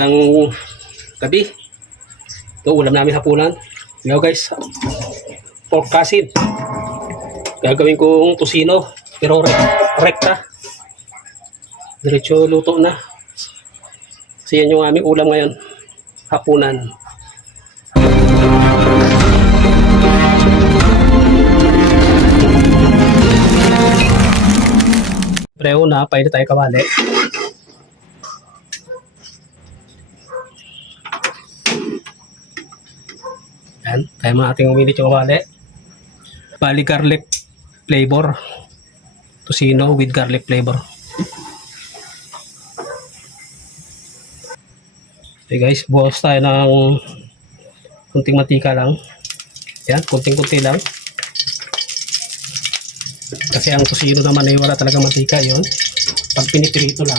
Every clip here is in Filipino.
Ang gabi. Ito, ulam namin hapunan. Ngayon guys, pork kasin. Gagawin kong tosino, pero rekta. Diretso luto na. Kasi yan yung aming ulam ngayon. Hapunan. Preo na, painit tayo kawali. Yan, tayo mga ating uminit yung kawali. Bali garlic flavor. Tosino with garlic flavor. Okay guys, buwas tayo ng kunting mantika lang. Yan, kunting-kunti lang. Kasi ang tosino naman ay wala talaga mantika yon. Pag pinipirito lang.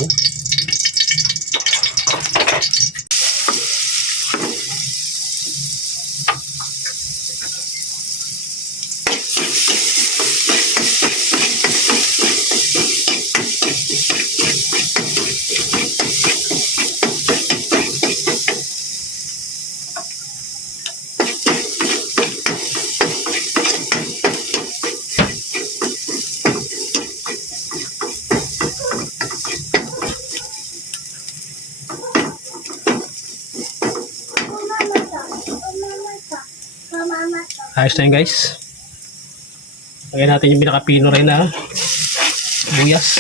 Ayos na yun guys. Lagyan natin yung pinaka-pino rin na buyas.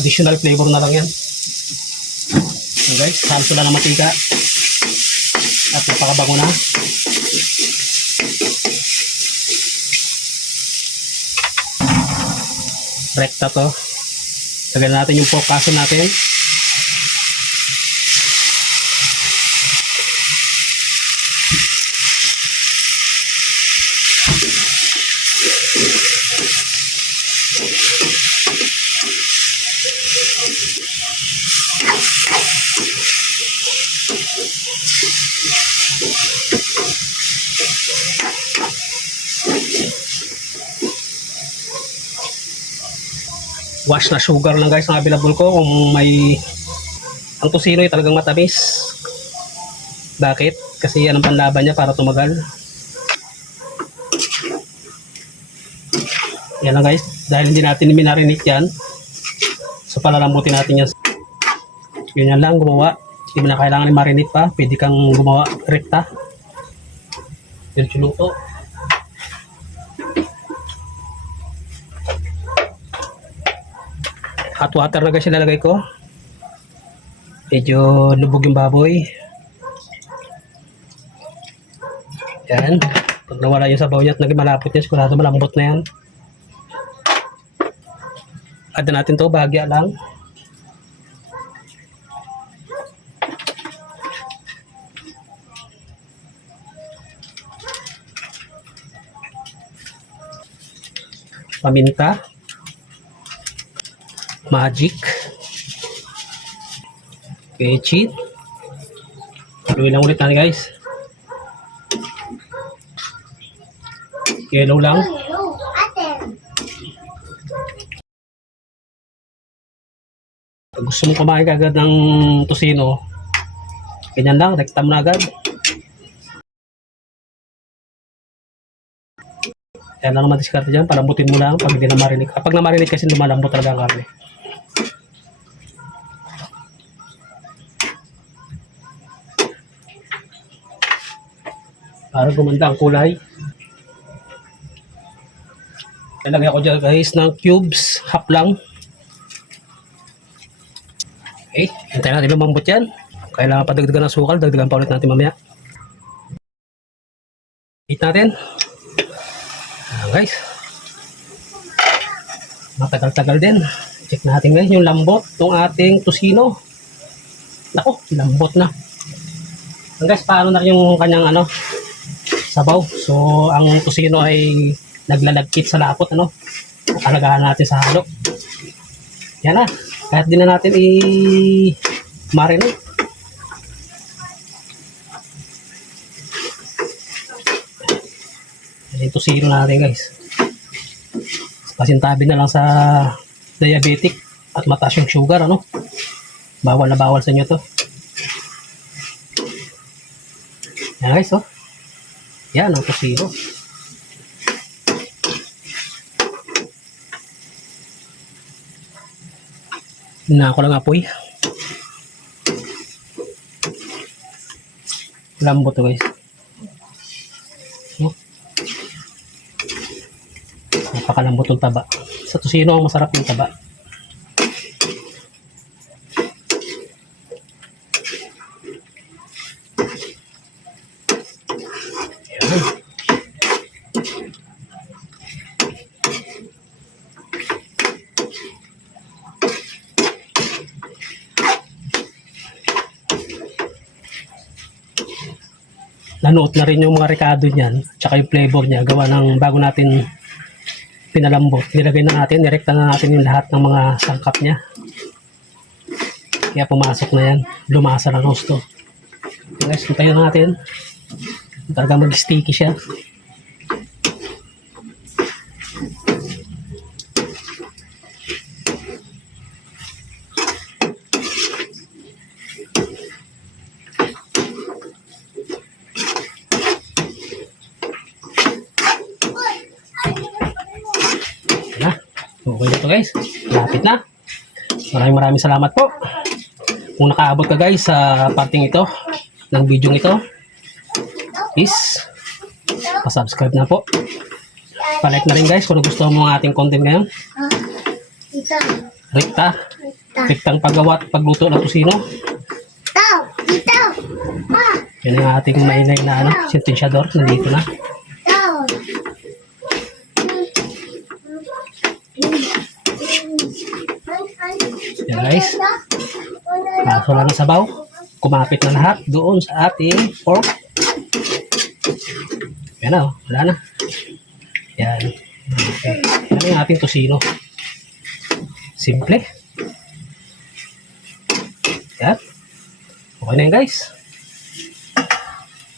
Additional flavor na lang yan. So guys, salso lang ng matika. At napakabango na. Rekta to. Lagyan natin yung pork kaso natin. Wash na sugar lang guys ang available ko kung may ang tosino ay talagang matamis. Bakit? Kasi yan ang panlaban niya para tumagal. Yan lang guys, dahil hindi natin minarinate yan, so palalambutin natin yan. Ganyan lang gumawa, hindi mo na kailangan i-marinate pa, pwede kang gumawa rekta. Diretso luto. Hot water na guys ilalagay ko. Medyo lubog yung baboy. Yan. Pag nawala yung sabaw niya at naging malapot niya, sigurado malambot na yan. Add natin to, bahagya lang. Paminta. Magic. Pechi. Haluin lang ulit natin guys. Yellow lang. Pag gusto mong kumain agad ng tosino, ganyan lang, rektam na agad. Yan lang naman diskarte dyan, palambutin mo lang pag hindi na marinig. Kapag na marinig kasi lumalambot talaga ang karne. Para gumanda ang kulay. Ilagay ako dyan guys ng cubes, half lang. Okay, hintayin natin lumambot yan. Kailangan pa dagdagan ng sukal, dagdagan pa ulit natin mamaya. Eat natin. Ayan guys. Matagal-tagal din. Check natin guys yung lambot ng ating tosino. Nako, lambot na. Ayan guys, paano na yung kanyang sabaw. So, ang tosino ay naglalagkit sa lapot, Alagahan natin sa halo. Yan na. Kahit din na natin i-marinate. Yan yung tosino natin guys. Pasintabi na lang sa diabetic at mataas yung sugar, Bawal na bawal sa inyo to. Yan guys, oh. Yan ang tusino. Na ako lang apoy. Lambot to guys. No? Napakalambot ng taba. Sa tusino ang masarap yung taba. Yan. Nanuot na rin yung mga rekado niyan, tsaka yung flavor niya, gawa ng bago natin pinalambot. Nilagay na natin, nirekta na natin yung lahat ng mga sangkap niya. Kaya pumasok na yan, lumasa ng gusto. Okay guys, hintayin na natin. Talaga mag-sticky siya. Na. Okay na to guys. Lapit na. Maraming salamat po. Kung nakaabot ka guys sa parting ito ng video ito, is pa-subscribe na po. Pa-like na rin guys kung gusto mo ang ating content ngayon. Rektang paggawa at pagluto ng kusino. Yan ang ating maingay na sentensyador. Nandito na. Yan guys. Kaso lang ang sabaw. Kumapit na lahat doon sa ating pork. Yan na, wala na. Yan. Okay. Yan ang ating tusino. Simple. Yan. Okay na yan guys.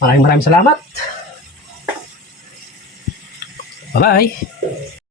Maraming salamat. Bye-bye.